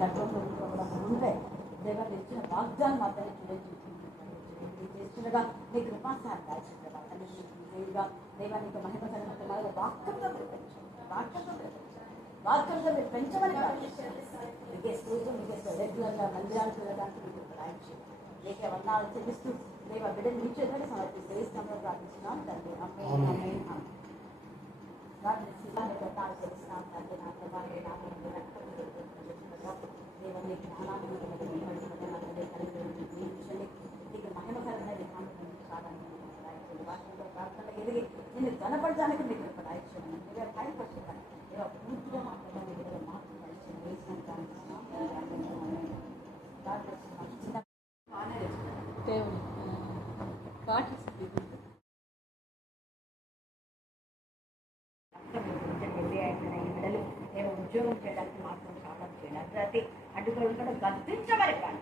గర్భంలో కూడా ముందే దేవుడు ఇచ్చిన వాగ్దానం మాత్రమే చేస్తుండగా నీ కృపాసారం దాల్చిండగా దేవుగా దేవానికి మహిమకరమైన వాక్యంతో వాక్యంతో మీరు పెంచమని మీకే స్థూతం మీకే రెగ్యులర్గా మందిరాలకు వెళ్ళడానికి మీకు రాయించి మీకే వర్ణాలు చెల్లిస్తూ దేవ బిడ్డలు నిచ్చేదని సమర్పిస్తూ ఇష్టంలో ప్రార్థిస్తున్నాం తండ్రి తాను చేస్తున్నాం తండ్రి నా ప్రభావం దేవుని జ్ఞానాన్ని నీకు మహిమకరమైన విధానం వాక్యంలో ప్రార్థన ఎదిగి నేను గణపడడానికి మీకు రాయించాను మీరే భయపడుతున్నాను పూర్తిగా మాట్లాడాలి మాకు బిడ్డలు నేను ఉద్యోగం చేయడానికి మాత్రం చాలా చేయాలి అర్ధరాత్రి అడ్డుకోవడం కూడా గద్దించమని కానీ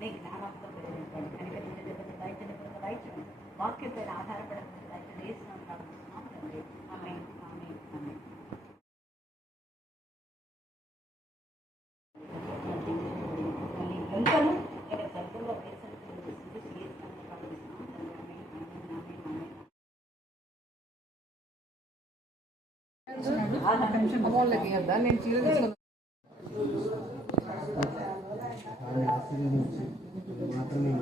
నీ జ్ఞానంతో రైతు వాక్యం పైన ఆధారపడకుండా రైతు వేసినాం ప్రార్థిస్తున్నాం తండ్రి ఆమేన్ ఆమేన్ ఆమేన్ గంటలు ఇక్కడ గర్భంలో వేసిన అమౌంట్లకి కదా నేను చీర తీసుకున్నాను మాత్రమే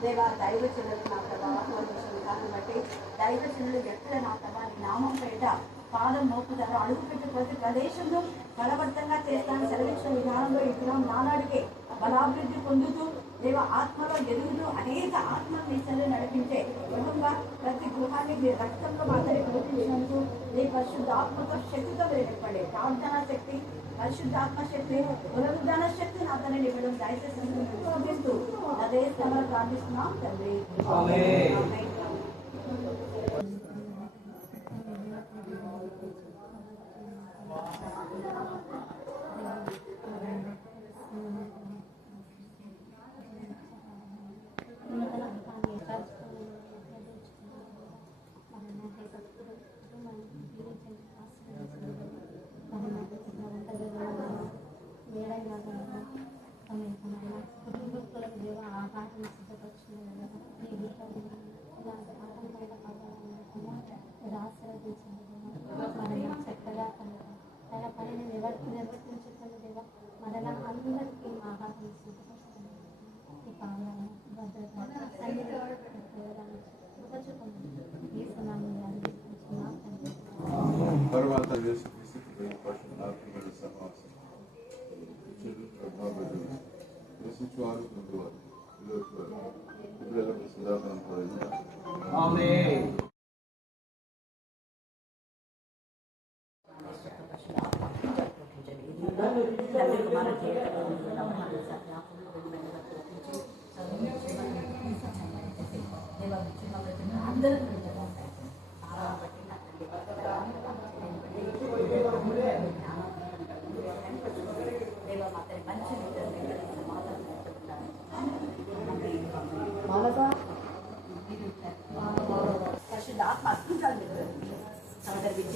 దేవా దైవజనులు నా ప్రభావం విధానం బట్టి దైవజనులు ఎక్కడ నా ప్రభావ నామం పేట పాదం మోపుతారో అడుగు పెట్టి ప్రతి ప్రదేశంలో బలవర్తంగా చేస్తాను సెలవించిన విధానంలో ఈ దినం నానాడికి బలాభివృద్ధి పొందుతూ దేవ ఆత్మలో ఎదుగుతూ అనేక ఆత్మ దేశాలు నడిపించే విధంగా ప్రతి గృహాన్ని మీ రక్తంలో మాత్రమే పోషించినందుకు మీ పరిశుద్ధాత్మతో శక్తితో నింపండి ప్రార్థనా శక్తి పరిశుద్ధాత్మ శక్తి పునరుద్ధాన శక్తి నా తన నివ్వడం దయచేసి శోధిస్తూ అదే స్థలంలో ప్రార్థిస్తున్నాం తండ్రి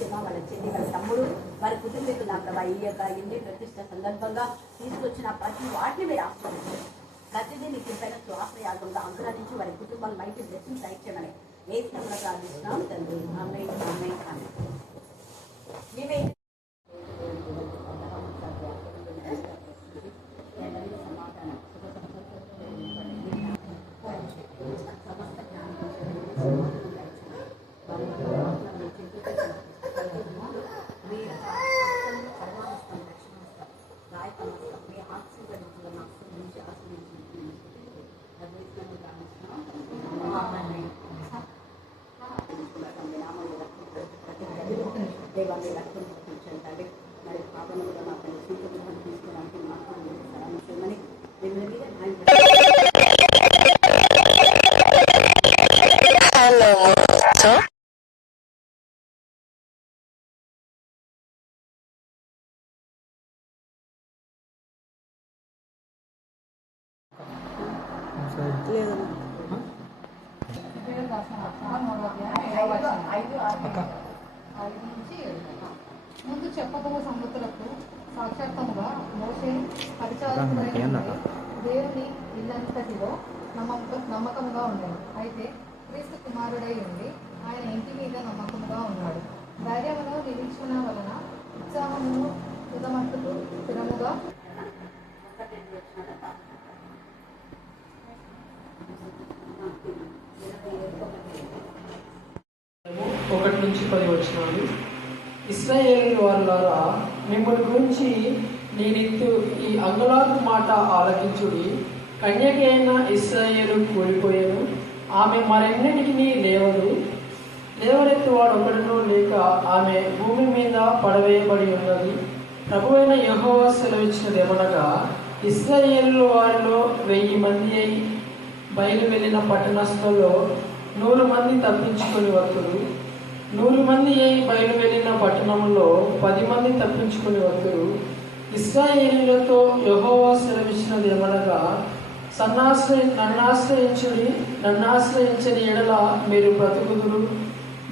తర్వాత వాళ్ళ చెల్లి వాళ్ళ తమ్ముడు వారి కుటుంబీకులు నా ప్రభా ఈ యొక్క ఇండి ప్రతిష్ట సందర్భంగా తీసుకొచ్చిన ప్రతి వాటిని మీరు ఆశ్రయించారు ప్రతిదీ నీకు పైన శ్వాసయాగంగా అంకురానికి వారి కుటుంబాలు బయట బ్లెస్సింగ్స్ దయచేయమని వేసినప్పుడు ప్రార్థిస్తున్నాం తండ్రి ఆమేన్ ఆమేన్ ఆమేన్ మేమే సమాధానం దేవాన్ని రక్తం చూపించండి మరి పాపను కూడా మా పని సూచన తీసుకోవడానికి మాకు సహాయం చేయమని ముందు చెప్పబోవు సంగతులకు సాక్షాత్ముగా మోసే పరిచారకుడైన దేవుని ఇల్లంతటిలో నమ్మకముగా ఉండేది. అయితే క్రీస్తు కుమారుడై ఉండి ఆయన ఇంటి మీద నమ్మకముగా ఉన్నాడు. ధైర్యమును నిరీక్షణ వలన ఉత్సాహమును తుదమట్టుకు స్థిరముగా ఒకటి నుంచి 10 వచనాలు. ఇశ్రాయేలు వారులారా, మిమ్మల్ని గురించి నేనిత్తు ఈ అంగలార్పు మాట ఆలకించుడి. కన్యకి అయిన ఇశ్రాయేలు కూలిపోయాను, ఆమె మరెన్నటికి లేవనెత్తువాడు ఒకడును లేక ఆమె భూమి మీద పడవేయబడి ఉన్నది. ప్రభువైన యెహోవా సెలవిచ్చినదేమనగా, ఇశ్రాయేలు వారిలో 1000 మంది అయి బయలు వెళ్ళిన పట్టణస్థుల్లో 100 మంది తప్పించుకొని వత్తురు. 100 మంది అయి బయలు వెళ్ళిన పట్టణంలో 10 మంది తప్పించుకొని వత్తురు. ఇశ్రాయేలీయులతో యెహోవా సెలవిచ్చినది ఏమనగా, నన్నాశ్రయించని ఎడల మీరు బ్రతుకుదురు.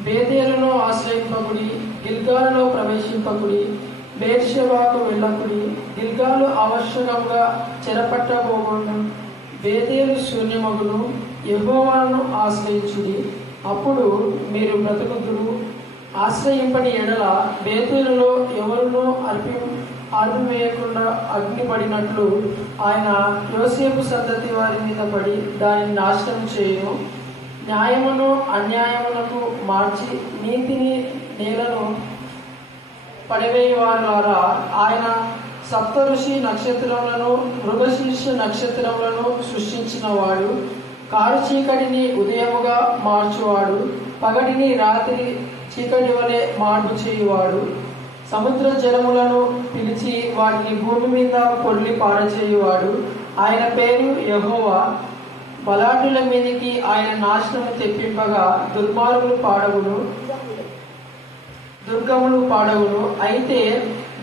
బేతేలును ఆశ్రయింపకుడి, గిల్గాలులో ప్రవేశింపకుడి, బేర్షెబాకు వెళ్ళకుడి. గిల్గాలు ఆవశ్యకంగా చెరపట్టబోగును, బేతేలు శూన్యమగును. యెహోవాను ఆశ్రయించుడి, అప్పుడు మీరు బ్రతుకుదురు. ఆశ్రయింపని ఎడల బేతేలులో ఎవరునూ ఆర్పివేయకుండా అగ్ని పడినట్లు ఆయన యోసేపు సంతతి వారి మీద పడి దానిని నాశనం చేయును. న్యాయమును అన్యాయములకు మార్చి నీతిని నేలను పడవేయవారి ద్వారా ఆయన సప్తఋషి నక్షత్రములను మృగశీర్ష నక్షత్రములను సృష్టించిన వాడు. కారు చీకటిని ఉదయముగా మార్చువాడు, పగటిని రాత్రి చీకటి వలె మార్పు చేయువాడు. సముద్ర జలములను పిలిచి వాటిని భూమి మీద పొర్లి పారచేయువాడు. ఆయన పేరు యెహోవా. బలాఢ్యుల మీదకి ఆయన నాశనము తెప్పింపగా దుర్గములు పాడవును. అయితే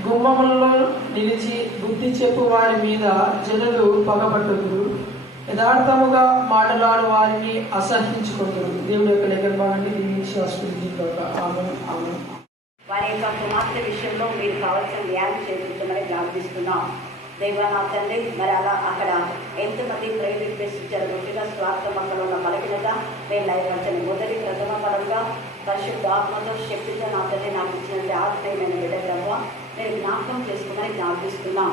గుమ్మములలో నిలిచి బుద్ధి చెప్పు వారి మీద జనులు పగపట్టుదురు. యథార్థముగా మాటలాడు వారిని అసహించుకుంటారు. దేవుడి యొక్క లేఖనాన్ని వారి యొక్క కుమార్తె విషయంలో మీరు కావాల్సిన న్యాయం చేయించమని ప్రార్థిస్తున్నాం. దేవా తండ్రి, మరి అలా అక్కడ ఎంతమంది ప్రేమ రిక్వెస్ట్ ఇచ్చారు. ముఖ్యంగా స్వార్థమక్కలు ఉన్న బలహీనత మేము లైవచ్చని మొదటి ప్రథమ పరంగా పరిశుద్ధ ఆత్మతో శక్తితో నా తండ్రి నాకు ఇచ్చినటువంటి ఆశ్రయమైన బిడ్డలమ్మ నేను జ్ఞాపకం చేసుకోమని ప్రార్థిస్తున్నాం.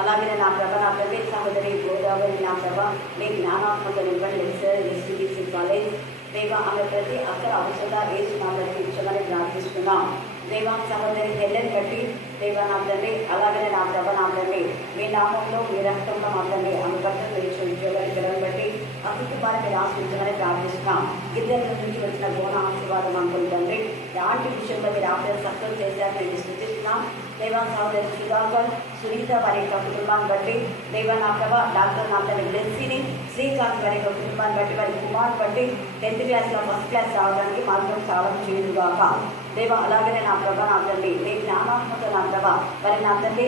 అలాగే నా ప్రభ నా ప్రతి సహోదరి గోదావరి నా ప్రభ మీ జ్ఞానాత్మక ఇవ్వండి. ఎస్టీబీసీ కాలేజ్ దేవా ఆమె ప్రతి అక్కడ అవసరంగా వేసి నా బట్టి ఇచ్చమని ప్రార్థిస్తున్నాం. దేవా సహోదరి హెల్లెని బట్టి దేవా నా తండ్రి, అలాగనే నా ప్రభ నా తండ్రి మీ నామంలో మీ రక్తంలో మా తండ్రి ఆమె బట్టి మీరు ఉద్యోగాన్ని బట్టి ఆ కుటుంబాన్ని మీరు ఆశ్రయించమని ప్రార్థిస్తున్నాం. ఇద్దరి నుంచి వచ్చిన గోణ ఆశీర్వాదం అనుకుంటుంది. లాంటి విషయంలో మీరు ఆఫీస్ సక్సెస్ చేశారు మేము స్థుతిస్తున్నాం. దేవా సహోదరి సుధాకర్ సునీత వారి యొక్క కుటుంబాన్ని బట్టి దేవా నా ప్రభ డాక్టర్ నా తండ్రి బ్లెస్సీని శ్రీకాంత్ వారి యొక్క కుటుంబాన్ని బట్టి వారి కుమార్ బట్టి 10th క్లాస్లో ఫస్ట్ క్లాస్ రావడానికి మార్గం చాలా చేయుగాక దేవా. అలాగనే నా ప్రభ నా తండ్రి మీ జ్ఞానాత్మక నా ప్రభ మరి నా తండ్రి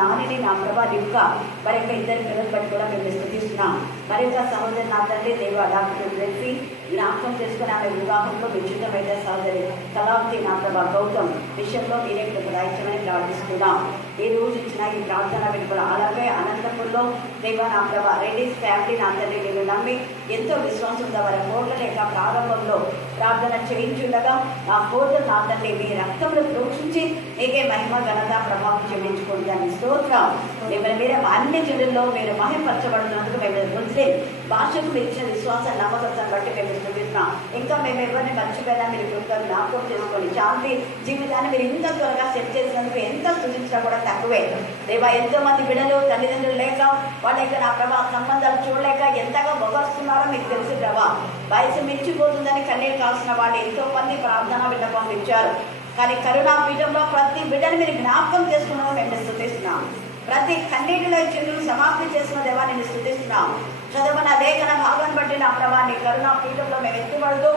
నానిని నా ప్రభ లింకా వారి యొక్క ఇద్దరు పిల్లలు బట్టి కూడా మేము స్థుతిస్తున్నాం. మరి యొక్క సహోదరి నా తండ్రి దేవా డాక్టర్ బ్లెస్సీ జ్ఞాపకం చేసుకుని ఆమె వివాహంలో విచ్యుతమైన సహోదరి కళావతి నా ప్రభ గౌతమ్ విషయంలో మీరే దాయిత్యమని ప్రార్థిస్తున్నాం. ఈ రోజు ఇచ్చిన ఈ ప్రార్థన విడుదల అలాగే అనంతపూర్లో దేవా నా ప్రభ రెడ్డిస్ ఫ్యామిలీ నా తండ్రి నేను నమ్మి ఎంతో విశ్వాసంతో వారి కోట్ల లేక ప్రారంభంలో ప్రార్థన చేయించుండగా ఆ కోట్లు నా తండ్రి మీ రక్తంలో ప్రోక్షించి మీకే మహిమ ఘనత ప్రభావం చెల్లించుకుంటాను. స్తోత్రం. మిమ్మల్ని మీరే అన్ని జనుల్లో మీరు మహిమపరచబడుతున్నందుకు మేము ముస్లిం భాషకు మీరు ఇచ్చిన విశ్వాసం నమ్మకం బట్టి మేము స్థుతిస్తున్నాం. ఇంకా మేము ఎవరిని మర్చిపోయినా మీరు కృపను జ్ఞాపకం చేసుకోండి. శాంతి జీవితాన్ని మీరు ఇంత త్వరగా సెట్ చేసినందుకు ఎంత స్థుతించినా కూడా తక్కువే దేవా. ఎంతో మంది బిడ్డలు తల్లిదండ్రులు లేక వాళ్ళ యొక్క నా ప్రభా సంబంధాలు చూడలేక ఎంతగా మొగస్తున్నారో మీకు తెలుసు ప్రభా. వయసు మించిపోతుందని కన్నీరు కాల్సిన వాళ్ళు ఎంతో మంది ప్రార్థన విన్నపం ఇచ్చారు. కానీ కరుణా పీఠంలో ప్రతి బిడ్డని మీరు జ్ఞాపకం చేసుకున్నామో మేము స్థుతిస్తున్నాం. ప్రతి కన్నీటిలో చెల్లు సమాప్తి చేసిన దేవా నేను స్థుతిస్తున్నాం. చదవన లేఖన భాగాన్ని బట్టి నా ప్రభాన్ని కరుణా పీఠంలో మేము ఎత్తుపడుతూ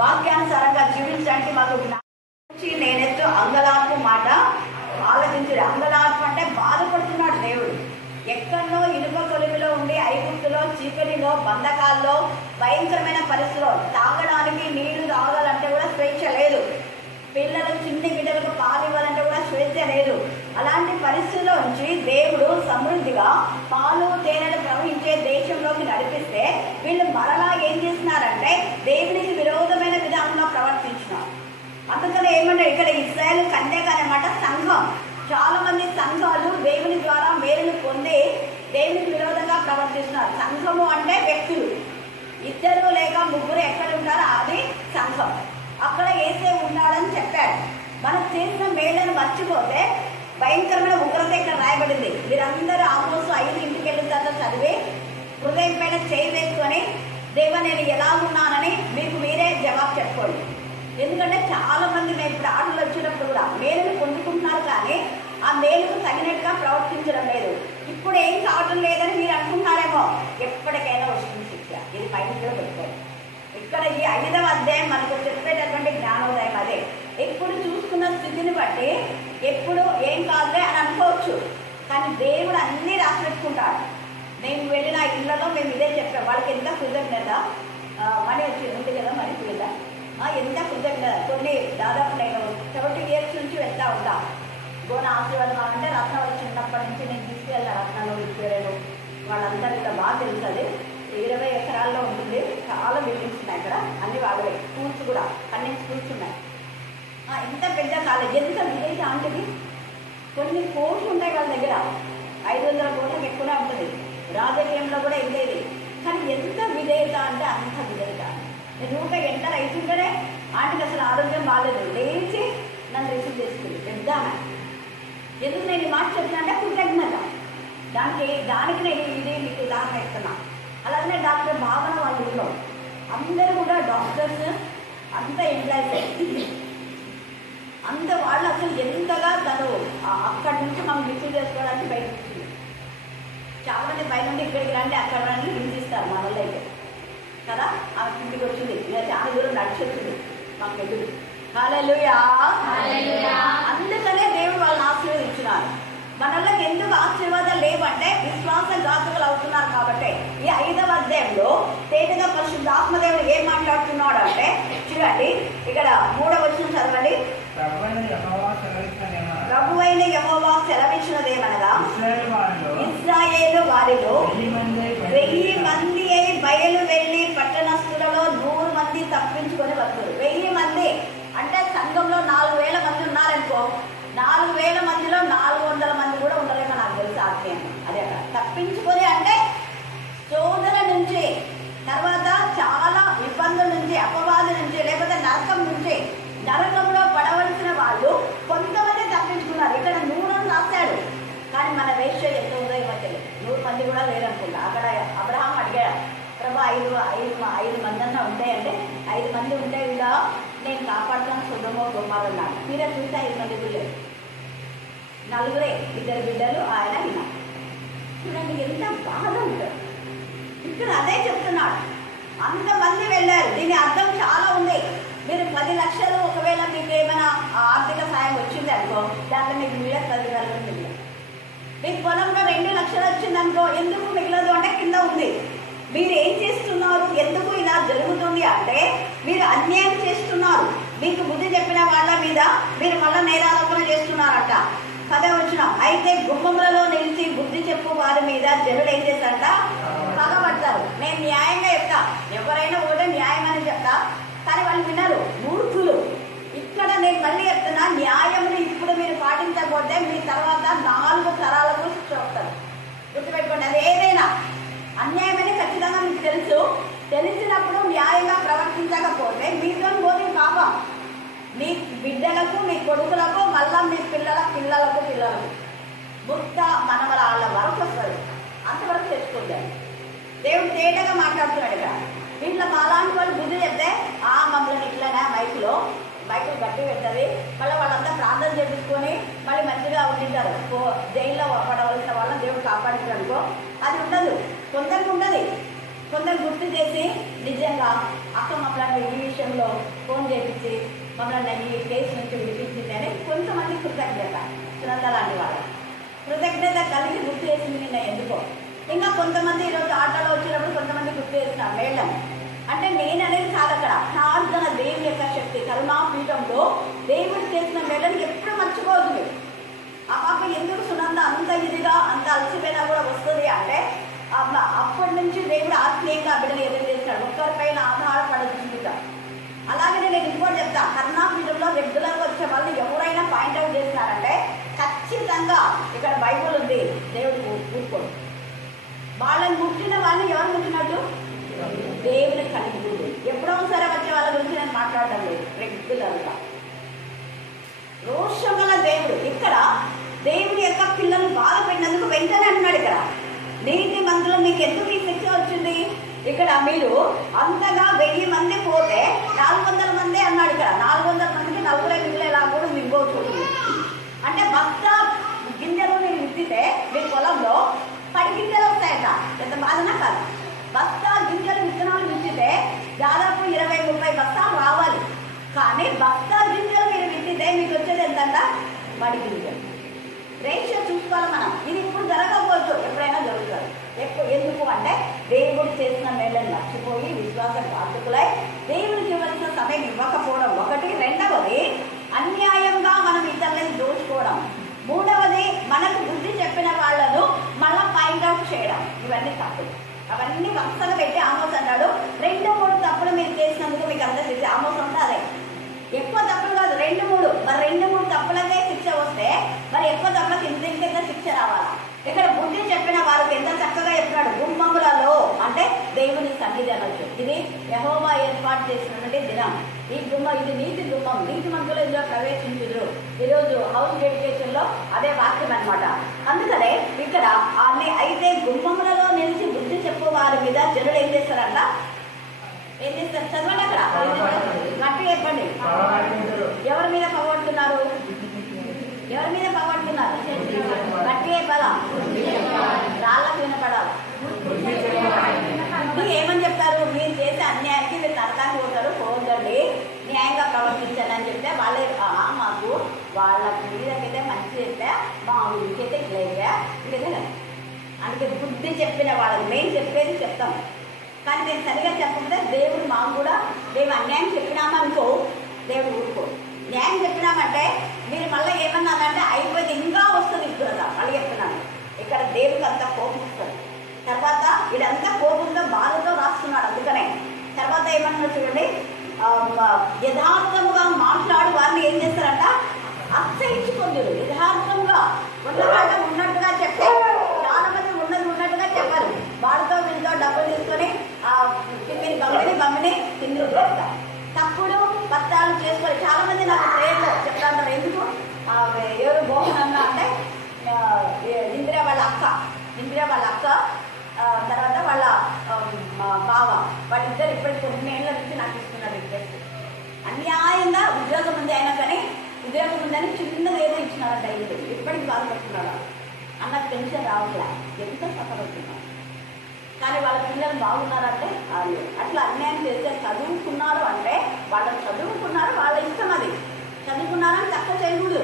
వాక్యానుసారంగా జీవించడానికి మాకు జ్ఞాపించి నేనెత్తు అంగలార్పు మాట ఆలోచించారు. అంగలార్పు అంటే బాధపడుతున్నాడు దేవుడు. ఎక్కడో ఇనుప కొలువులో ఉండి ఐగుప్తులో చీకటిలో స్వేచ్ఛ లేదు. అలాంటి పరిస్థితుల్లో నుంచి దేవుడు సమృద్ధిగా పాలు తేనెలు ప్రవహించే దేశంలోకి నడిపిస్తే వీళ్ళు మరలా ఏం చేస్తున్నారంటే దేవునికి విరోధమైన విధానంలో ప్రవర్తించినారు. అందుకని ఏమంటే ఇక్కడ ఇశ్రాయేలు కన్యక అన్నమాట సంఘం. చాలా మంది సంఘాలు దేవుని ద్వారా మేలును పొంది దేవునికి విరోధంగా ప్రవర్తిస్తున్నారు. సంఘము అంటే వ్యక్తులు, 2 లేక 3 ఎక్కడ ఉంటారో అది సంఘం. అక్కడ యేసే ఉన్నాడని చెప్పాడు. మనం చేసిన మేళ్లను మర్చిపోతే భయంకరమైన ఉగ్రత ఇక్కడ రాయబడింది. మీరందరూ ఆమోసు 5 ఇంటికి వెళ్ళిన తర్వాత చదివి హృదయం పైన చేయి వేసుకొని దేవా నేను ఎలా ఉన్నానని మీకు మీరే జవాబు చెప్పుకోండి. ఎందుకంటే చాలా మంది నేను ఇప్పుడు ఆటలు వచ్చినప్పుడు కూడా మేలును పొందుకుంటున్నారు, కానీ ఆ మేలుకు తగినట్టుగా ప్రవర్తించడం లేదు. ఇప్పుడు ఏం కావడం లేదని మీరు అనుకుంటున్నారేమో, ఎప్పటికైనా వస్తుంది శిక్ష. ఇది మైండ్లో పెట్టుకోండి. ఇక్కడ ఈ 5వ అధ్యాయం మనకు చెప్పేటటువంటి జ్ఞానోదయం అదే. ఎప్పుడు చూసుకున్న స్థితిని బట్టి ఎప్పుడు ఏం కాదులే అని అనుకోవచ్చు, కానీ దేవుడు అన్నీ రాసిపెట్టుకుంటాడు. నేను వెళ్ళిన ఇళ్లలో మేము ఇదే చెప్పాం, వాళ్ళకి ఎంత కృతజ్ఞత. మనీ వచ్చి ఉంది కదా, మనీ పిల్ల ఎంత కృతజ్ఞత. కొన్ని దాదాపు నేను 70 years నుంచి వెళ్తూ ఉంటాను. గోన ఆశీర్వాదం అంటే రత్నాలు చిన్నప్పటి నుంచి నేను తీసుకెళ్ళిన రత్నాలు విసిరేను వాళ్ళందరూ ఇక్కడ బాగా తెలుస్తుంది. 20 ఎకరాల్లో ఉంటుంది. చాలా బిల్డింగ్స్ ఉన్నాయి అక్కడ, అన్ని వాళ్ళే. స్కూల్స్ కూడా అన్ని స్కూల్స్ ఉన్నాయి. ఎంత పెద్ద కాలేజ్, ఎంత విలేజ్ ఆంటిది. కొన్ని కోర్స్ ఉంటాయి వాళ్ళ దగ్గర, 500 కోట్లకు ఎక్కువనే ఉంటుంది. రాజకీయంలో కూడా వెళ్ళేది, కానీ ఎంత విధేయత అంటే అంత విధేయత. నేను ఊరికే ఎంటర్ అవుతుంటేనే ఆంటీకి అసలు ఆరోగ్యం బాగాలేదు, లేచి నన్ను రిసీవ్ చేసుకుంది పెద్దామె. ఎందుకు నేను ఈ మాట చెప్తున్నా అంటే కృతజ్ఞత. దానికి నేను ఇది మీకు ఉదాహరణ ఇస్తున్నా. అలాగనే డాక్టర్ భావన వాళ్ళ ఇంట్లో అందరూ కూడా డాక్టర్స్, అంత ఎంప్లాయీస్, అంత వాళ్ళు అసలు ఎంతగా తను అక్కడి నుంచి మనం రిసీవ్ చేసుకోవడానికి బయట వచ్చింది. చాలా మంది బయట నుండి ఇక్కడికి రండి అక్కడ రండి హింసిస్తారు మన వల్ల అయితే కదా. ఆమె ఇంటికి వచ్చింది, ఇలా చాలా దూరం నడిచి వచ్చింది మాకు ఎదురు. హల్లెలూయా. అందుకనే దేవుడు వాళ్ళని ఆశీర్వదించినారు. మనలో ఎందుకు ఆశీర్వాదాలు లేవంటే విశ్వాసఘాతకులు అవుతున్నారు కాబట్టి. ఈ 5వ అధ్యాయంలో తేటగా పరిశుద్ధాత్మదేవుడు ఏం మాట్లాడుతున్నాడు అంటే చూడండి, ఇక్కడ 3వ వచనం చదవండి. ప్రభువైన యెహోవా సెలవిచ్చినదేమనగా ఇశ్రాయేలు వారిలో 1000 మంది అయి బయలు వెళ్ళి పట్టణస్థులలో 100 మంది తప్పించుకొని వస్తారు. 1000 మంది అంటే సంఘంలో 4000 మంది ఉన్నారనుకో, 4000 మందిలో 400 మంది కూడా ఉండలేమో నాకు తెలుసు ఆత్మీయం. అదే తప్పించుకొని అంటే శోధన నుంచి, తర్వాత చాలా ఇబ్బందుల నుంచి, అపవాదు నుంచి, లేకపోతే నరకం నుంచి, నరకంలో పడవలసిన వాళ్ళు కొంతమంది తప్పించుకున్నారు. ఇక్కడ 100 అని రాశాడు, కానీ మన వేష్య ఎంత ఉందో ఏమో తెలియదు. 100 మంది కూడా లేరనుకుంటా. అక్కడ అబ్రహాం అడిగాడు, ప్రభా 5 మంది అన్నా ఉంటాయంటే 5 మంది ఉంటే ఇలా నేను కాపాడుతాను శుభమో గొమ్మారు అన్నాడు. మీరే చూస్తే 5 మంది లేరు, 4 2 బిడ్డలు ఆయన ఇలా. చూడండి ఎంత బాధ ఉంటుంది. ఇక్కడ అదే చెప్తున్నాడు, అంతమంది వెళ్ళారు. దీని అర్థం చాలా ఉంది. మీరు 10 లక్షలు ఒకవేళ మీకు ఏమైనా ఆర్థిక సాయం వచ్చింది అనుకో, దాంట్లో మీకు మిగిలిన 10 వేల మిగిలిన. మీకు పొలంలో 2 లక్షలు వచ్చిందనుకో, ఎందుకు మిగలదు అంటే కింద ఉంది. మీరు ఏం చేస్తున్నారు, ఎందుకు ఇలా జరుగుతుంది అంటే మీరు అన్యాయం చేస్తున్నారు. మీకు బుద్ధి చెప్పిన వాళ్ళ మీద మీరు మళ్ళీ నేరారోపణ చేస్తున్నారట. 10వ వచనం, అయితే గుమ్మములలో నిలిచి బుద్ధి చెప్పు వారి మీద జనులు ఏం చేస్తారట, పగబడతారు. నేను న్యాయంగా చెప్తా, ఎవరైనా కూడా న్యాయం అని చెప్తా, కానీ వాళ్ళు వినరు, మూర్ఖులు. ఇక్కడ నేను మళ్ళీ చెప్తున్నా, న్యాయమును ఇప్పుడు మీరు పాటించకపోతే మీ తర్వాత 4 తరాలకు శిక్ష వస్తారు. గుర్తుపెట్టుకోండి. అది ఏదైనా అన్యాయమని ఖచ్చితంగా మీకు తెలుసు. తెలిసినప్పుడు న్యాయంగా ప్రవర్తించకపోతే మీతో పోతే పాపం మీ బిడ్డలకు, మీ కొడుకులకు, మళ్ళా మీ పిల్లలకు ముక్త మనమల వరకు వస్తారు. అంతవరకు తెచ్చుకుంటారు. దేవుడు తేటగా మాట్లాడుతున్నాడు ఇక్కడ. ఇంట్లో మాలాంటి వాళ్ళు బుద్ధి చెప్తే మమ్మల్ని ఇట్లనే మైకులు గట్టి పెడుతుంది. మళ్ళీ వాళ్ళంతా ప్రార్థన చేపించుకొని మళ్ళీ మంచిగా ఉండింటారు. జైల్లో పడవలసిన వాళ్ళని దేవుడు కాపాడుతారనుకో, అది ఉండదు. కొందరికి ఉంటుంది. కొందరు గుర్తు చేసి నిజంగా అక్క మమ్మల్ని ఈ విషయంలో ఫోన్ చేపించి మమ్మల్ని ఈ కేసు నుంచి విడిపించింది అని కొంతమంది కృతజ్ఞత, సునంద లాంటి వాళ్ళు కృతజ్ఞత కలిగి గుర్తు చేసింది నిన్న ఎందుకో. ఇంకా కొంతమంది ఈరోజు ఆటోలో వచ్చినప్పుడు కొంతమంది గుర్తు చేస్తున్నారు మేళ్ళని. అంటే నేను అనేది కాదు, అక్కడ ప్రార్థన దేవుని యొక్క శక్తి. కరుణాపీఠంలో దేవుడు చేసిన మేళని ఎప్పుడు మర్చిపోదు మీరు. ఆ పాప ఎందుకు సునంద అంత ఇదిగా అంత అలసిపోయినా కూడా వస్తుంది అంటే అప్పటి నుంచి దేవుడు ఆత్మీయంగా బిడ్డలు ఎదురు చేస్తాడు, ఒక్కరిపైన ఆధారపడుతుందిగా. అలాగే నేను ఇంకోటి చెప్తా, కరుణాపీఠంలో రెగ్యులర్గా వచ్చే వాళ్ళు ఎవరైనా పాయింట్అవుట్ చేస్తున్నారంటే ఖచ్చితంగా ఇక్కడ బైబుల్ ఉంది, దేవుడు ఊరుకోడు. వాళ్ళని ముట్టిన వాళ్ళని ఎవరు ముట్టినట్టు? దేవుని కలిగి. ఎప్పుడో సరే వచ్చే వాళ్ళ గురించి నేను మాట్లాడడం లేదు, రెగ్యులర్గా. రోషగల దేవుడు ఇక్కడ దేవుని యొక్క పిల్లలు బాధపడినందుకు వెంటనే అంటున్నాడు, ఇక్కడ నీతి మందులు మీకు ఎందుకు ఈ శిక్ష వచ్చింది? ఇక్కడ మీరు అంతగా 1000 మంది పోతే 400 మంది అన్నాడు. ఇక్కడ 400 మందికి 40 మిగిలేలా కూడా మింగవచ్చు. అంటే బస్త గింజలు మీరు విత్తితే మీ పొలంలో 10 గింజలు వస్తాయట. ఎంత బాధనా కాదు? బస్తా గింజలు విత్తనాలు విత్తితే దాదాపు 20-30 బస్తాలు రావాలి. కానీ బస్తా గింజలు మీరు విత్తితే మీకు వచ్చేది ఎంతంట? 10 గింజలు. రేషియో చూసుకోవాలి మనం. ఇది ఇప్పుడు జరగకపోవచ్చు, ఎప్పుడైనా జరుగుతుంది. ఎందుకు అంటే దేవుడు చేసిన మేళ్ళని మర్చిపోయి విశ్వాసఘాతకులై దేవుడికి ఇవ్వాల్సిన సమయం ఇవ్వకపోవడం ఒకటి. రెండవది అన్యాయంగా మనం ఇతరులను దోచుకోవడం. మూడవది మనకు బుద్ధి చెప్పిన వాళ్ళను మళ్ళా పాయింట్అవుట్ చేయడం. ఇవన్నీ తప్పులు. అవన్నీ వరుసగా పెట్టి ఆమోస్ అంటాడు 2-3 తప్పులు మీరు చేసినందుకు మీకు అంతా శిక్ష. ఆమోస్ అంటే అదే, ఎక్కువ తప్పులు కాదు, 2-3. మరి 2-3 తప్పులకే శిక్ష వస్తే మరి ఎక్కువ తప్పులకు ఇంత శిక్ష రావాలా? ఇక్కడ బుద్ధి చెప్పిన వారికి ఎంత చక్కగా చెప్పినాడు. గుమ్మములలో అంటే దేవుని సన్నిధి అనొచ్చు. ఇది యెహోవా ఏర్పాటు చేసినటువంటి దినం. ఈ ఇది నీతి గుమ్మం, నీతి మంతులు ఇందులో ప్రవేశించుదురు. ఈరోజు హౌస్ డెడికేషన్ లో అదే వాక్యం అనమాట. అందుకనే ఇక్కడ అయితే గుమ్మములలో నిలిచి బుద్ధి చెప్పు వారి మీద జనులు ఏం చేస్తారంట? ఏం చేస్తారు? చదవండి అక్కడ, గట్టి చెప్పండి. ఎవరి మీద పగబడుతున్నారు? ఎవరి మీద పగబడుతున్నారు? గట్టి చెప్పాలా? రాళ్ళకు వినపడాలి. ఏమని చెప్పారు? మీరు చేసే అన్యాయానికి మీరు నరకానికి పోతారు, పోదండి, న్యాయంగా ప్రవర్తించాను అని చెప్తే వాళ్ళే మాకు వాళ్ళ మీదకైతే మంచి చెప్తే మా ఊరికైతే ఇట్లయితే ఇదే. అందుకే బుద్ధి చెప్పిన వాళ్ళకి మేము చెప్పేది చెప్తాం. కానీ నేను సరిగా చెప్పకపోతే దేవుడు మాకు కూడా మేము అన్యాయం చెప్పినామనుకో దేవుడు ఊరుకో. న్యాయం చెప్పినామంటే మీరు మళ్ళీ ఏమన్నానంటే అయిపోయింది ఇంకా వస్తుంది ఇప్పుడు కదా మళ్ళీ చెప్తున్నాను. ఇక్కడ దేవుడికి అంతా కోపం వస్తుంది. తర్వాత ఇదంతా కోపంతో బాధతో రాస్తున్నాడు. అందుకనే తర్వాత ఏమన్నా చూడండి, యథార్థముగా మాట్లాడు వారిని ఏం చేస్తారంట? అసహించుకుందరు. యథార్థంగా ఉన్నమాట ఉన్నట్టుగా చెప్పే చాలా మంది ఉన్నట్టుగా చెప్పారు. వాడితో వీళ్ళతో డబ్బులు తీసుకొని బమ్మిని తిండి చేస్తారు. తప్పుడు పత్రాలు చేసుకొని చాలా మంది నాకు ప్రేయర్లో చెప్తారు. ఎందుకు? ఎవరు మోహన్ అన్న అంటే ఇందిరా వాళ్ళ అక్క తర్వాత వాళ్ళ బావ, వాళ్ళిద్దరు ఇప్పటికి 9 ఏళ్ళ నుంచి నాకు ఇస్తున్నారు రిక్వెస్ట్. అన్యాయంగా ఉద్యోగం ఉంది అయినా కానీ ఉద్యోగం ఉందని చిన్నది ఏదో ఇచ్చినారంట. ఇప్పటికి బాధపడుతున్నాడు. అన్నకు పెన్షన్ రావట్లే, ఎంత సఫలవుతున్నారు. కానీ వాళ్ళ పిల్లలు బాగున్నారంటే వాళ్ళు అట్లా అన్యాయం చేస్తే చదువుకున్నారు అంటే వాళ్ళు చదువుకున్నారు, వాళ్ళ ఇష్టం. అది చదువుకున్నారని తక్కువ చేయకూడదు.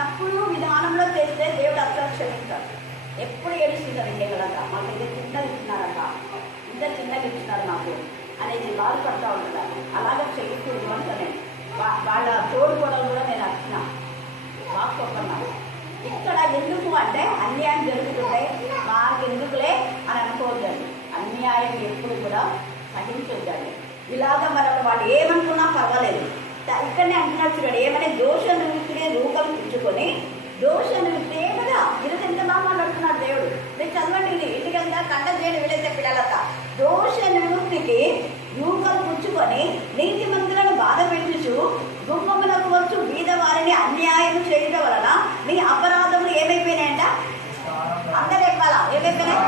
తప్పుడు విధానంలో చేస్తే దేవుడు అసలు క్షమిస్తాడు. ఎప్పుడు ఏడుస్తుంటారు ఇంకేగలంట, మాకు ఇది చిన్నది ఇచ్చినారంట, ఇంత చిన్నగా ఇచ్చినారు మాకు అనేది బాధపడుతూ ఉంటారు. అలాగే చేయకూడదు అంటే వాళ్ళ తోడుకోవడం కూడా నేను వచ్చిన వాక్కొన్నాను. ఇక్కడ ఎందుకు అంటే అన్యాయం జరుగుతుంటే మాకు ఎందుకులే అని అనుకోవద్దండి. అన్యాయం ఎప్పుడు కూడా సహించొద్దండి. ఇలాగ మనం వాళ్ళు ఏమనుకున్నా పర్వాలేదు. ఇక్కడనే అంటున్నాడు చూడండి, ఏమైనా దోష నివృత్తిని రూపం పుచ్చుకొని దోష నివృత్తే కదా. ఈరోజు ఎంత బాగా మాట్లాడుతున్నాడు దేవుడు. మీరు చదవండి, ఇది ఇంటికంతా కంట చేయడం వీలైతే పిల్లలంతా. దోష నివృత్తికి రూపం పుచ్చుకొని నీతి మంతులను బాధ పెట్టుచు గుమ్మములకు వచ్చు బీద వారిని అన్యాయం చేయడం వలన మీ అపరాధములు ఏమైపోయినాయంట? అందరూ చెప్పాలా? ఏమైపోయినాయి?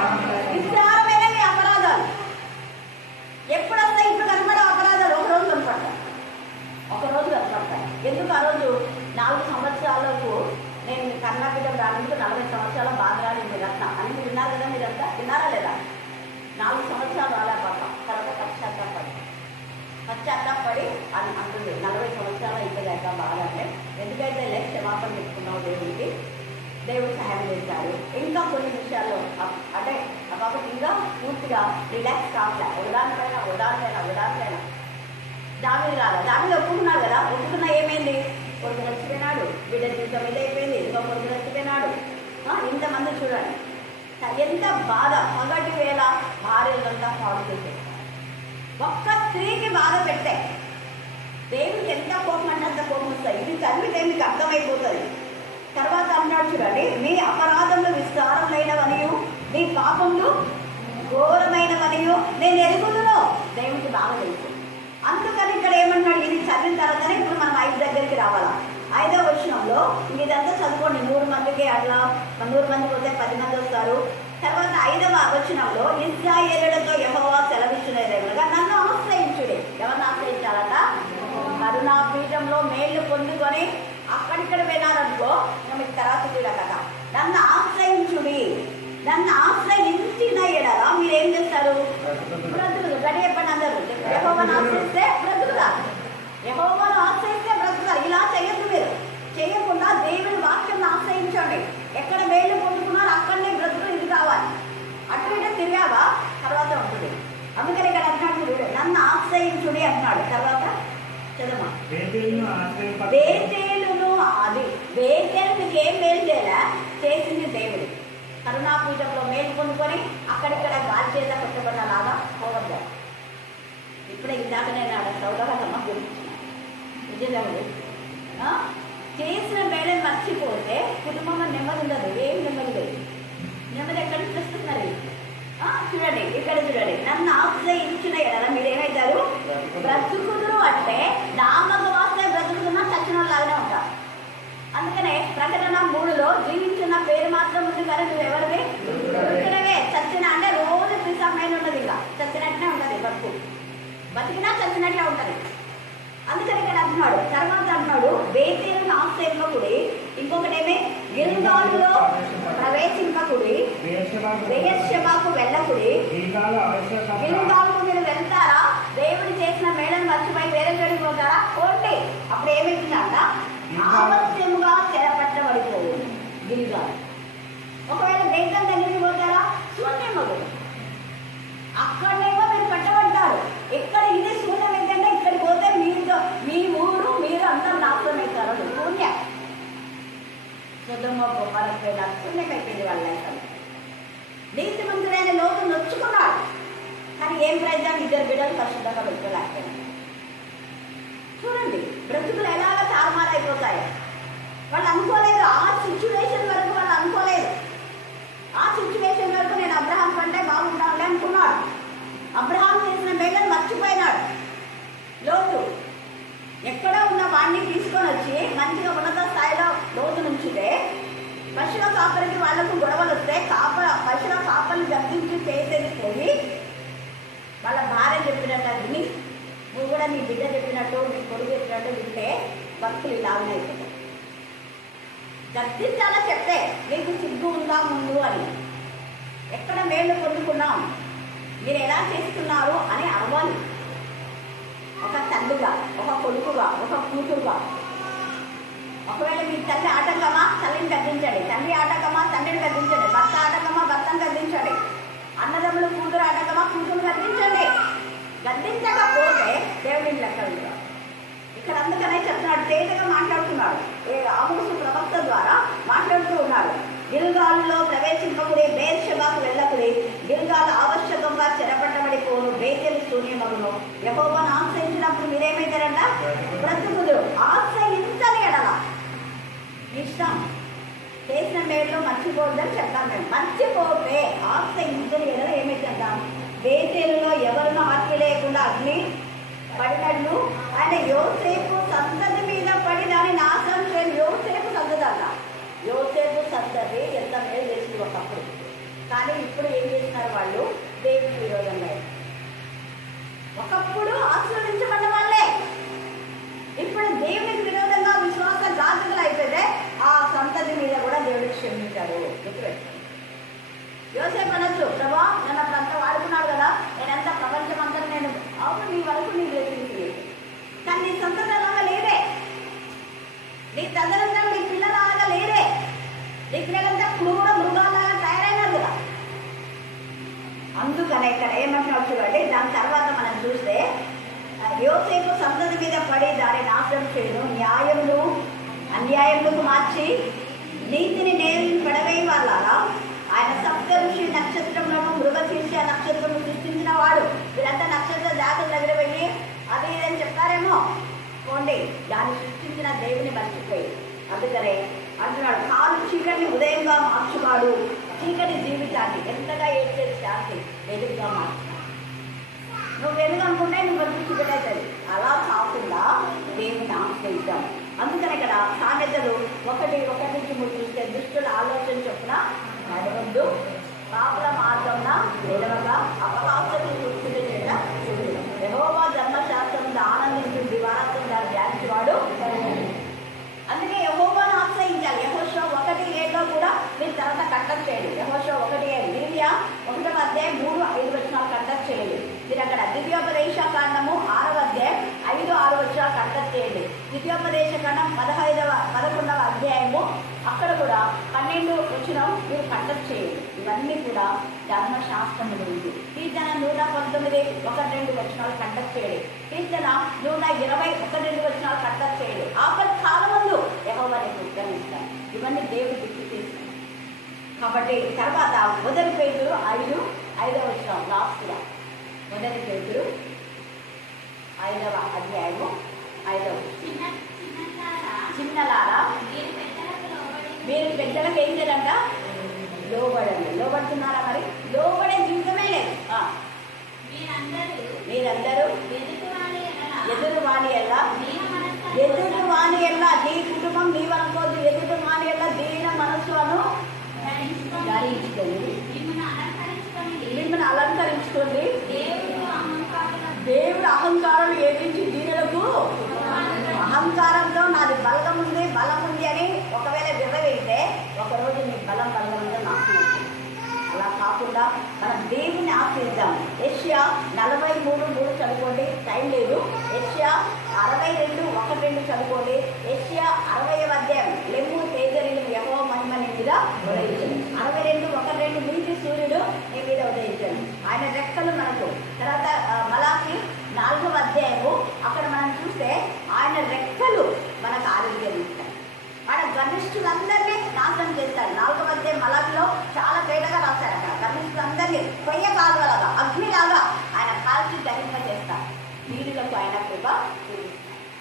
విస్తారమైన మీ అపరాధాలు. ఎప్పుడు వస్తాయి? ఇప్పుడు కనపడే అపరాధాలు ఒకరోజు కనపడతాయి. ఎందుకు? ఆ రోజు 4 సంవత్సరాలకు నేను కర్ణాటక రావడానికి 40 సంవత్సరాల బాధరాలు మీరు రత్న అని విన్నారు కదా. మీరంతా విన్నారా లేదా? 4 సంవత్సరాలు రాలేకపోతా. తర్వాత పశ్చాత్తాపడి అంటుంది 40 సంవత్సరాలు అయిపోయాక బాధ అంటే ఎందుకైతే క్షమాపణ పెట్టుకున్నావు దేవుడికి, దేవుడు సహాయం చేశాడు. ఇంకా కొన్ని విషయాల్లో అంటే కాబట్టి ఇంకా పూర్తిగా రిలాక్స్ కావట్లే. ఉదాహరణ దాని ఒప్పుకున్నాడు కదా. ఒప్పుకున్నా ఏమైంది? కొడుకు నచ్చిపోయినాడు, బిడ్డ జీవితం ఇదైపోయింది, ఇంకో కొడుకు నచ్చిపోయినాడు. ఇంతమంది చూడండి ఎంత బాధ. పగటి వేళ భార్యలంతా పాడు చేసే ఒక్క స్త్రీకి బాధ పెట్టే దేవుడికి ఎంత కోపం అంటే అంత కోపం వస్తాయి. ఇది చదివితే మీకు అర్థమైపోతుంది. తర్వాత అన్నాడు చూడండి, మీ అపరాధములు విస్తారమైనవనియు మీ పాపములు ఘోరమైనవనియు నేను ఎరుగుదును. దేవుడికి బాగా తెలుసు. అందుకని ఇక్కడ ఏమన్నాడు? ఇది చదివిన తర్వాతనే ఇప్పుడు మనం 5 దగ్గరికి రావాలా. 5వ వచనంలో ఇదంతా చదువుకోండి. 100 మందికి అట్లా 100 మందికి వస్తే 10 మంది వస్తారు. తర్వాత 5వ వచనంలో ఇశ్రాయేలులతో యెహోవా సెలవిచ్చినదేమనగా నన్ను ఆశ్రయించుడి. ఎవరిని ఆశ్రయించాలట? కరుణాపీఠంలో మేళ్లు పొందుకొని అక్కడిక్కడ వెళ్ళారనుకో మీకు తర్వాత కూడా కదా. నన్ను ఆశ్రయించుడి. నన్ను ఆశ్రయించిన ఎడల మీరేం చేస్తారు? బ్రతుకులు. గడి చెప్పండి అందరూ. యెహోవాను ఆశ్రయిస్తే బ్రతుకుతారు. యెహోవాను ఆశ్రయిస్తే బ్రతుకుతారు. ఇలా చేయొద్దు. మీరు చేయకుండా దేవుని వాక్యాన్ని ఆశ్రయించండి. ఎక్కడ మేలు పొందుకున్నారో అక్కడనే బ్రతుకులు ఇది కావాలి. అటు ఇటు తిరిగావా తర్వాత ఉంటుంది. అందుకని ఇక్కడ అంటున్నాడు నన్ను ఆశ్రయించుడి అంటున్నాడు. తర్వాత చదవమా. బేతేలును అది బేతేలు మీకు ఏం మేలు చేయాలా? చేసింది దేవుడు. కరుణాపీఠంలో మేలు పొందుకొని అక్కడిక్కడ గాలి చేత కొట్టబడ్డలాగా పోవద్దు. ఇప్పుడే ఇందాక నేను ఆడ సౌదరమ్మ గురించి నిజంగా చేసిన మేళని మర్చిపోతే కుటుంబంలో నెమ్మది ఉండదు. ఏం నెమ్మది లేదు. నెమ్మది ఎక్కడి నుంచి వస్తున్నారు? చూడండి ఇక్కడ చూడండి. నన్ను ఆశ్రయించిన ఎడల మీరేమవుతారు? బ్రతుకుదురు. అంటే నామక వాస్తే బ్రతుకుతున్నా చచ్చిన లాగానే ఉంటారు. అందుకనే ప్రకటన 3లో జీవించిన పేరు మాత్రం ఉంది కానీ నువ్వు ఎవరివి? ఇక్కడవే. చచ్చిన అంటే రోజు పిసామైన ఉన్నది. ఇంకా చచ్చినట్టునే ఉంటుంది బతుకు. బతికినా చచ్చినట్లే ఉంటుంది. అందుకని ఇక్కడ అంటున్నాడు. తర్వాత అంటున్నాడు బేతేలును ఆశ్రయింపకుడి. ఇంకొకటి ఏమి? గిల్గాలులో ప్రవేశింపకుడి. బెయేర్షెబాకు వెళ్ళకుడి. గిల్గాలుకు మీరు వెళ్తారా? దేవుడు చేసిన మేళను మర్చిపోయి వేరే చోటికి పోతారా? పోండి. అప్పుడు ఏమిటిందంట? ఆలస్యముగా చెరపట్టబడిపోవు గిల్గాలు. ఒకవేళ దేశం దగ్గరికి పోతారా? శూన్యమగు. అక్కడనేమో మీరు పట్టబడతారు. ఎక్కడ ఇది శూన్యం ఏంటంటే ఇక్కడికి పోతే మీ ఊరు మీరు అందరూ నాశనం అవుతారు. శూన్యం. సుధమ గొప్పలపైన శూన్యమైపోయింది వాళ్ళ లైఫ్. నీతిమంతుడైన లోతు నొచ్చుకున్నాడు. కానీ ఏం ప్రయత్నం? 2 బిడ్డలు పరిశుద్ధంగా పెట్టుకోలేకపోయింది. చూడండి బ్రతుకులు ఎలాగ తారుమారైపోతాయి. వాళ్ళు అనుకోలేదు. ఆ సిచ్యువేషన్ వరకు వాళ్ళు అనుకోలేదు. ఆ సిచ్యువేషన్ వరకు నేను అబ్రహాం కంటే బాగుంటానులే అనుకున్నాడు. అబ్రహాం చేసిన మేళను మర్చిపోయినాడు. లోతు ఎక్కడో ఉన్న వాడిని తీసుకొని వచ్చి మంచిగా ఉన్నత స్థాయిలో లోతు నుంచితే పశువుల కాపరికి వాళ్లకు గొడవలు వస్తే పశువుల కాపర్లు గర్జించి చేసేది పోయి వాళ్ళ భార్య చెప్పినట్టు విని నువ్వు కూడా నీ బిడ్డ చెప్పినట్టు నీ కొడుకు చెప్పినట్టు వింటే భక్తులు ఇలాగనే అయిపోతాయి. గర్జించాలా చెప్తే నీకు సిగ్గు ఉందా ముందు అని. ఎక్కడ మేళ్ళు పొందుకున్నాం, మీరు ఎలా చేస్తున్నారు అని అడగాలి. ఒక తండ్రిగా, ఒక కొడుకుగా, ఒక కూతురుగా. ఒకవేళ మీ తల్లి ఆటంకమా తల్లిని గద్దించండి. తండ్రి ఆటంకమా తండ్రిని గద్దించండి. భర్త ఆటంకమా భర్తను గద్దించండి. అన్నదమ్ములు కూతురు ఆటంకమా కూతురు గద్దించండి. గద్దించకపోతే దేవుడిని లెక్క ఉంటారు. ఇక్కడ అందుకనే చెప్తున్నాడు. తేలిగా మాట్లాడుతున్నాడు. ఆమోసు ప్రవక్త ద్వారా మాట్లాడుతూ ఉన్నాడు. గిల్గాలులో ప్రవేశింపకుడి. బెయేర్షెబాకు వెళ్ళకుడి. గిల్గాలు ఆవశ్యకంగా చెరపట్టబడిపోను. బేతేలు శూన్యమగును. యెహోవాను ఆశ్రయించినప్పుడు మీరేమైతారంట? బ్రతుకుదురు. ఆశ్రయించని ఎడల ఇష్టం చేసిన మేడలో మర్చిపోవద్దని చెప్తాం మేము. మర్చిపోతే ఆశ్రయించని ఎడల ఏమైతుంటాం? బేతేలులో ఎవరినో ఆత్మ లేకుండా అగ్ని పడినట్లు ఆయన యోసేపు సంతతి మీద పడి దాన్ని నాశనం చేయని. యోసేపు సంతతి అన్న. యోసేపు సంతతి ఎంత మేలు చేసింది ఒకప్పుడు. కానీ ఇప్పుడు ఏం చేస్తున్నారు వాళ్ళు? దేవుడికి విరోధంగా. ఒకప్పుడు ఆశీర్వదించబడ్డ వాళ్ళే ఇప్పుడు దేవుడికి విరోధంగా విశ్వాస ఘాతకులు అయిపోతే ఆ సంతతి మీద కూడా దేవుడికి క్షమించాడు. గుర్తుపెట్టుకోండి. యోసేపు అనొచ్చు, ప్రభా నన్ను అప్పుడు అంతా వాడుకున్నాడు కదా, నేనంత ప్రపంచం అంతా నేను అవును నీ వరకు నీ తెలిసింది. కానీ నీ సంతతి అలాగా లేదే. నీ తదనంతా నీ పిల్లలాగా లేదే. నీ పిల్లలంతా క్రూర మృగాలాగా తయారైనారు కదా. ఇక్కడ ఏమంటున్నాడు చూడండి. దాని తర్వాత మనం చూస్తే యోసేపు సంతతి మీద పడి దాన్ని నాశనం చేయను, న్యాయమును అన్యాయములకు మార్చి నీతిని నేరుని పడవేయి వాళ్ళారా. ఆయన సప్తఋషి నక్షత్రములను మృగశీర్ష నక్షత్రము సృష్టించిన వాడు. వీళ్ళంతా నక్షత్ర జాతుల దగ్గర వెళ్ళి అది ఇదని చెప్తారేమో, పోండి, దాన్ని సృష్టించిన దేవుని మర్చిపోయి. అందుకనే అంటున్నాడు, కాలు చీకటిని ఉదయంగా మార్చువాడు, చీకటి జీవితాన్ని ఎంతగా ఏడ్చేది శాంతి వెలుగుగా మార్చుతాడు. నువ్వు వెలుగు అనుకుంటే నువ్వు బతుకు చీకటవుతుంది. అలా కాకుండా దేవుని ఆశ్రయిద్దాం. అందుకని ఇక్కడ సామెతలు 1:1-3 చూస్తే దుష్టుల ఆలోచన చొప్పున నడవద్దు, పాపుల మార్గంన నిలవగా అపవాసులను కూర్చుని చేత చూడడం. యెహోవా ధర్మశాస్త్రం ఆనందించింది, వారత్వం దాన్ని ధ్యానించేవాడు. అందుకే యెహోవాను ఆశ్రయించాలి. యెహోషువ 1:7 కూడా మీరు తర్వాత కట్టప్ చేయండి. యెహోషువ 1:7, ఇర్మియా 1:3-5 కట్టప్ చేయండి. మీరు అక్కడ ద్వితీయోపదేశ కాండము 6:5-6 కట్టప్ చేయండి. ద్వితీయోపదేశ కాండం 11వ అధ్యాయము అక్కడ కూడా 12 మీరు కట్టప్ చేయండి. ఇవన్నీ కూడా ధర్మశాస్త్రము గురించి. కీర్తన 119:1-2 కట్టప్ చేయండి. కీర్తన 120:1-2 కట్టప్ చేయండి. ఆపత్ కాలమందు యెహోవా నీకు ఉత్తరమిస్తాడు. ఇవన్నీ దేవుడు గుర్తు చేస్తాడు. కాబట్టి తర్వాత 1 పేతురు 5:5 లాస్ట్గా 1 పేతురు 5వ అధ్యాయము 5వ చిన్నలారా మీరు పెద్దలకు ఏం చేయాలంట? లోబడండి. లోబడుతున్నారా? మరి లోబడే జీవితమే లేదు. మీరందరూ ఎదురు వాణి ఎలా నీ కుటుంబం నీవనుకోదు, ఎదురు వాణి ఎలా దీన మనస్సును ధరించుకోండి, మిమ్మల్ని అలంకరించుకోండి. దేవుడు అహంకారం ఏదించి దీనులకు అహంకారంతో నాది బలం ఉంది అని ఒకవేళ విర్రవేస్తే ఒకరోజు నీ బలంగా నాశనం. అలా కాకుండా మనం దేవుని ఆశ్రయిద్దాం. యెషయా 43:3 చదువుకోండి, టైం లేదు. యెషయా 62:1-2 చదువుకోండి. యెషయా 60వ అధ్యాయం, లెమ్ము తేజరిలు యెహోవా మహిమ నీ మీద ఉదయించను. 62:1-2 నీతి సూర్యుడు నీ మీద ఉదయించను, ఆయన రెక్కలు మనకు. తర్వాత మలాకి 4వ అధ్యాయము అక్కడ మనం చూస్తే ఆయన రెక్కలు మనకు ఆరోగ్యం ఇస్తాయి. ఆయన గర్విష్ఠులందరినీ నాశనం చేస్తాడు. 4వ అధ్యాయం మలాకిలో చాలా తేటగా రాశారు. అక్కడ గర్విష్ఠులందరినీ కొయ్య కాలువలాగా అగ్నిలాగా ఆయన కాల్చి దహింప చేస్తారు. వీరులకు ఆయన కృప చూపిస్తారు.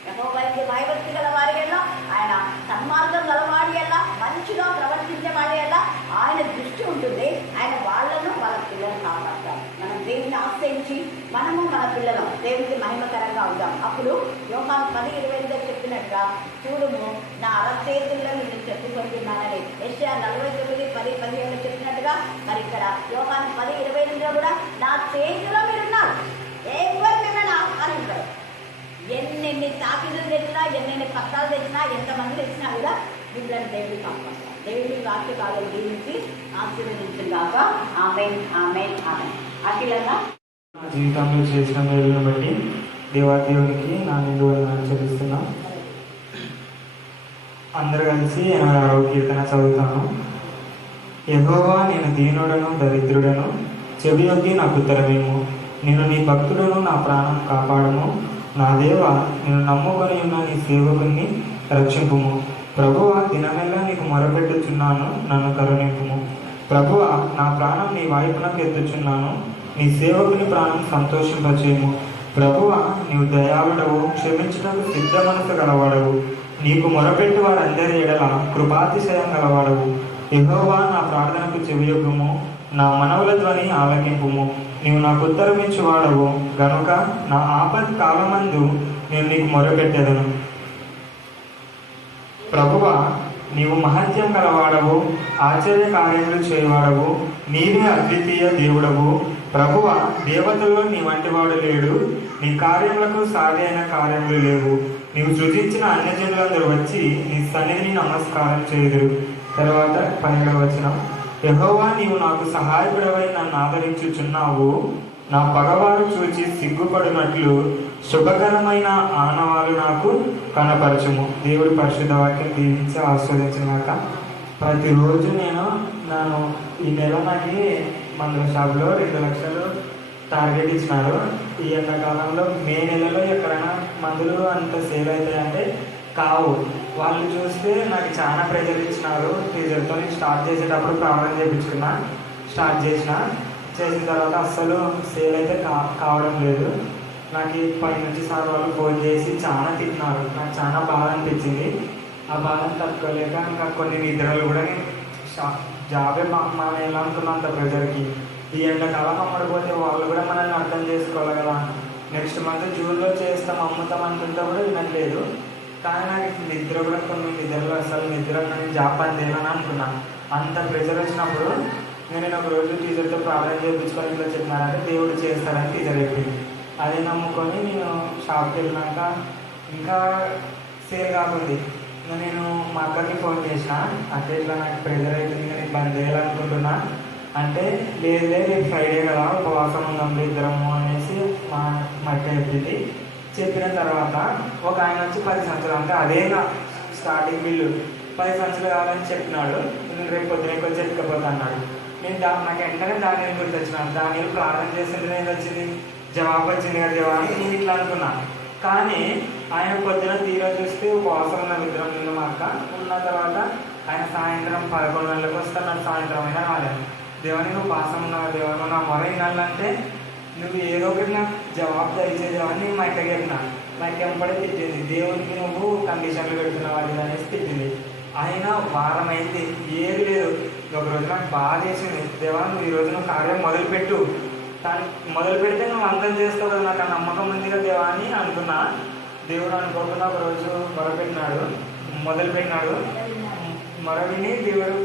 యెహోవాకి భయభక్తి గల వారి ఎలా, ఆయన సన్మార్గం గలవాడి ఎలా, మంచిగా ప్రవర్తించే వాడి ఎలా ఆయన దృష్టి ఉంటుంది. ఆయన వాళ్ళను వాళ్ళ పిల్లలను కాపాడతారు. మనం దేవుని ఆశ్రయించి మనము మన పిల్లలు దేవునికి మహిమకరంగా అవుదాం. అప్పుడు యోహాను 10:20 చెప్పినట్టుగా, చూడుము నా అరచేతుల్లో నేను చెప్పుకుంటున్నానని యెషయా 49:10-15 చెప్పినట్టుగా, మరి ఇక్కడ యోహాను 10:28 కూడా నా చేతిలో మీరున్నారు, ఎవరు మిమ్మల్ని ఆహ్వానించారు. ఎన్నెన్ని తాకిదులు తెచ్చినా, ఎన్నెన్ని పత్రాలు తెచ్చినా, ఎంతమంది తెచ్చినా కూడా మిమ్మల్ని దేవుడు కాపాడతారు. దేవుడి వాక్య భాగం దీనికి ఆశీర్వదించుగాక. ఆమేన్, ఆమేన్, ఆమేన్. అఖిలంగా నా జీవితంలో చేసిన మేలును బట్టి దేవునికి నా నిండు చెల్లిస్తున్నా. అందరు కలిసి 86వ కీర్తన చదువుతాను. యెహోవా నేను దీనుడను దరిద్రుడను, చెవియొగ్గి నాకు ఉత్తరమేమో. నేను నీ భక్తుడను, నా ప్రాణం కాపాడము. నా దేవ, నేను నమ్ముకొని ఉన్న నీ సేవకుని రక్షింపుము. ప్రభువా, దినమెల్లా నీకు మొరపెట్టుచున్నాను, నన్ను కరుణింపుము. ప్రభువా, నా ప్రాణం నీ వైపునకు ఎత్తుచున్నాను, నీ సేవకుని ప్రాణం సంతోషింపచేయము. ప్రభువా, నీవు దయాళుడవు, క్షమించుటకు సిద్ధ మనసు గలవాడవు, నీకు మొరపెట్టు వారందరి ఎడల కృపాతిశయం గలవాడవు. యెహోవా, నా ప్రార్థనకు చెవియొగ్గుము, నా మనవుల ధ్వని ఆలకింపుము. నీవు నాకు ఉత్తరమిచ్చువాడవు గనుక నా ఆపత్ కాలమందు నేను నీకు మొరపెట్టెదను. ప్రభువా, నీవు మహత్యం గలవాడవు, ఆశ్చర్య కార్యములు చేయవాడవు, నీవే అద్వితీయ దేవుడవు. ప్రభువా, దేవతల్లో నీ వంటివాడు లేడు, నీ కార్యములకు సాటి అయిన కార్యములు లేవు. నీవు సృజించిన అన్యజనులందరూ వచ్చి నీ సన్నిధిని నమస్కారం చేయుదురు. తర్వాత 12వ వచనం, యెహోవా, నీవు నాకు సహాయకుడవై నన్ను ఆదరించుచున్నావు. నా పగవారు చూచి సిగ్గుపడినట్లు శుభకరమైన ఆనవాలు నాకు కనపరచుము. దేవుడి పరిశుద్ధ వాక్యం దీవించి ఆస్వాదించినాక ప్రతిరోజు నేను ఈ నెల నాకు మందుల షాపులో 2 లక్షలు టార్గెట్ ఇచ్చినారు. ఈ ఎండాకాలంలో మే నెలలో ఎక్కడైనా మందులు అంత సేల్ అవుతాయంటే కావు. వాళ్ళు చూస్తే నాకు చాలా ప్రెజర్ ఇచ్చినారు. టీచర్తో నేను స్టార్ట్ చేసేటప్పుడు ప్రాబ్లం చేయించుకున్నా, స్టార్ట్ చేసిన తర్వాత అస్సలు సేల్ అయితే కావడం లేదు. నాకు పై నుంచి సార్ వాళ్ళు ఫోన్ చేసి చాలా తిట్టినారు. నాకు చాలా బాధ అనిపించింది. ఆ బాధను తట్టుకోలేక ఇంకా కొన్ని నిద్రలు కూడా జాబే మనం ఎలా అనుకున్నంత ప్రెజర్కి ఈ ఎండాకాలం అమ్మడిపోతే వాళ్ళు కూడా మనల్ని అర్థం చేసుకోవాలి కదా. నెక్స్ట్ మంత్ జూన్లో చేస్తాం, అమ్ముతాం అనుకుంటే కూడా వినట్లేదు. కానీ నాకు నిద్ర కూడా కొన్ని నిద్రలు అసలు నిద్ర నేను జాబ్ పని చేయాలని అనుకున్నాను. అంత ప్రెజర్ వచ్చినప్పుడు నేను ఒక రోజు టీచర్తో ప్రాబ్లం చేయించుకొని ఇట్లా చెప్పినానంటే దేవుడు చేస్తారని టీచర్ చెప్పింది. అది నమ్ముకొని నేను షాప్కి వెళ్ళినాక ఇంకా సేల్ కాకుంది. నేను మా అక్కకి ఫోన్ చేసిన, అంటే ఇట్లా నాకు ప్రెజర్ అవుతుంది, నేను బంద్ చేయాలనుకుంటున్నా అంటే లేదు రేపు ఫ్రైడే కదా ఉపవాసం ఉందాం ఇద్దరము అనేసి మా అక్క చెప్పింది. చెప్పిన తర్వాత ఒక ఆయన వచ్చి 10 సంవత్సరాలు అంటే అదే నా స్టార్టింగ్ బిల్లు 10 సంవత్సరాలు కావాలని చెప్పినాడు. నేను రేపు పొద్దున ఎక్కువ చెప్పకపోతా అన్నాడు. నేను నాకు వెంటనే దానిని గురించి వచ్చినాను. దాని ప్రార్థన చేస్తుంటే నేను వచ్చింది జవాబు వచ్చింది కదా జవాబు నేను ఇట్లా అనుకున్నా. కానీ ఆయన పొద్దున తీరా చూస్తే ఉపవాసం ఉన్న విగ్రహం నిన్న మా అక్క ఉన్న తర్వాత ఆయన సాయంత్రం 11 గంటలకు వస్తాను. సాయంత్రం అయినా రాలేదు. దేవాన్ని నువ్వు ఉపవాసం ఉన్నావు, దేవాన్ని నా మొర వినాలంటే నువ్వు ఏదో ఒకటి నాకు జవాబు దయచేదేవని మా అక్క చెప్పిన. నాకు ఎంపడే తిట్టింది, దేవునికి నువ్వు కండిషన్లు పెడుతున్నావు అది అనేసి తిట్టింది. ఆయన వారం అయింది ఏది లేదు. ఒకరోజు నాకు బాగా చేసింది, దేవా నువ్వు ఈరోజు నువ్వు కార్యం మొదలుపెట్టు, దాన్ని మొదలు పెడితే నువ్వు అంతం చేస్తావు కదా, నాకు ఆ నమ్మకం ఉంది కదా దేవా అని అనుకున్నా. దేవుడు అనుకోకుండా ఒకరోజు మొదలుపెట్టినాడు. విని దేవుడు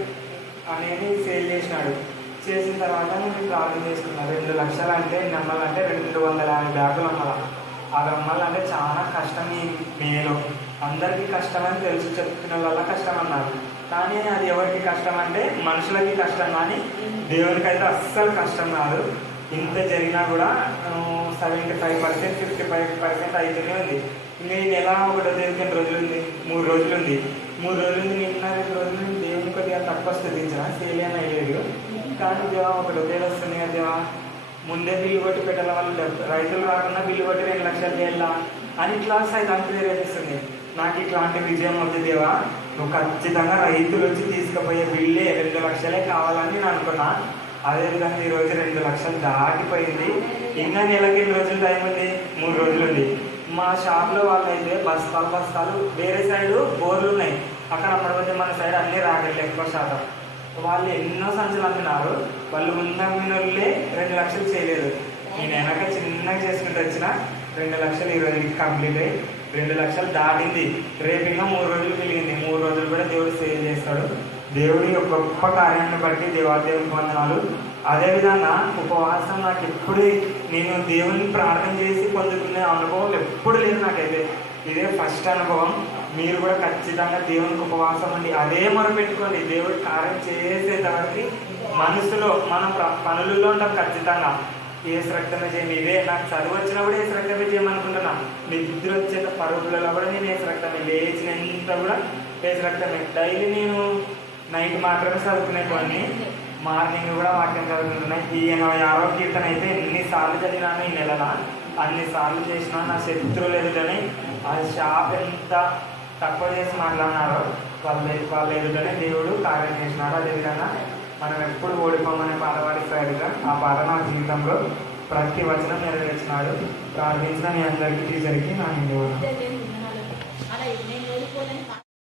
అనేది సేల్ చేసినాడు. చేసిన తర్వాత నేను ప్రార్థన చేసుకున్నాను. 2 లక్షలు అంటే నమ్మాలంటే 250 బ్యాగులు అమ్మాలి. అది అమ్మాలంటే చాలా కష్టం. ఈ మేలో అందరికీ కష్టం అని తెలుసు, చెప్తున్న వాళ్ళ కష్టం అన్నారు. కానీ అది ఎవరికి కష్టం అంటే మనుషులకి కష్టం, కానీ దేవునికి అయితే అస్సలు కష్టం కాదు. ఇంత జరిగినా కూడా 75% 55% అయితేనే ఉంది. నేను ఎలా 1వ తేదీ 2 రోజులు ఉంది, 3 రోజులు ఉంది. 3 రోజులు ఉంది, నిన్న 2 రోజులు దేవుని కొద్దిగా తక్కువ స్థుతించిన సేల్ అని అయ్యేది. కానీ దేవా 1వ తేదీ వస్తుంది కదా దేవా, ముందే బిల్లు కొట్టి పెట్టాల, వాళ్ళు రైతులు రాకుండా బిల్లు కొట్టి 2 లక్షలు చేయాలా అని ఇట్లా సైతాన్ని ప్రేరేపిస్తుంది. నాకు ఇట్లాంటి విజయం వద్దు దేవా, నువ్వు ఖచ్చితంగా రైతులు వచ్చి తీసుకుపోయే బిల్లే 2 లక్షలే కావాలని నేను అనుకున్నా. అదేవిధంగా ఈరోజు 2 లక్షలు దాటిపోయింది. ఇంకా నెలకి 2 రోజులు టైం ఉంది, 3 రోజులు ఉంది. మా షాప్లో వాళ్ళు అయితే బస్తాలు వేరే సైడు బోర్లు ఉన్నాయి, అక్కడ అమ్మకపోతే మన సైడ్ అన్నీ రాగలి ఎక్కువ శాతం. వాళ్ళు ఎన్నో సంచులు అమ్మినారు. వాళ్ళు ముందు అమ్మిన వాళ్ళే 2 లక్షలు చేయలేదు. నేను వెనక చిన్నగా చేసుకుంటూ వచ్చిన 2 లక్షలు ఈరోజు కంప్లీట్ అయ్యి 2 లక్షలు దాటింది. రేపు ఇంకా 3 రోజులు మిగిలింది. 3 రోజులు కూడా దేవుడు సేవ్ చేస్తాడు. దేవుడి యొక్క గొప్ప కార్యాన్ని బట్టి దేవాదేవునికి వందనాలు. అదేవిధంగా ఉపవాసం నాకు ఎప్పుడు నేను దేవుని ప్రార్థన చేసి పొందుకునే అనుభవం ఎప్పుడు లేదు నాకైతే. ఇదే ఫస్ట్ అనుభవం. మీరు కూడా ఖచ్చితంగా దేవునికి ఉపవాసం ఉండి అదే మొరపెట్టుకోండి. దేవుడి కార్యం చేసేటవరకు మనసులో మనం పనులలో ఉంటాం. ఖచ్చితంగా ఏసు రక్తమే చేయండి. ఇదే నాకు చదువు వచ్చినప్పుడు ఏసు రక్తమే చేయమనుకుంటున్నా. నిద్ర వచ్చే పరుగులలో కూడా నేను ఏసు రక్తమే, లేచినంత కూడా ఏసు రక్తమే. డైలీ నేను నైట్ మాత్రమే చదువుకునేటువంటి, మార్నింగ్ కూడా వాక్యం చదువుకుంటున్నాయి. ఈ 86వ కీర్తన అయితే ఎన్నిసార్లు చదివినాను ఈ నెలల, అన్నిసార్లు చేసినా నా శత్రువులు ఎదుటని ఆ షాప్ ఎంత తక్కువ చేసి మాట్లాడినారో వాళ్ళ ఎదుటనే దేవుడు కార్యం చేసినాడు. అదేవిధంగా మనం ఎప్పుడు ఓడిపోమనే పాట పాడిస్తాడుగా, ఆ పాట నా జీవితంలో ప్రతి వచనం నెరవేర్చినాడు. ప్రార్థించిన మీ అందరికీ టీచర్కి నా హిందూ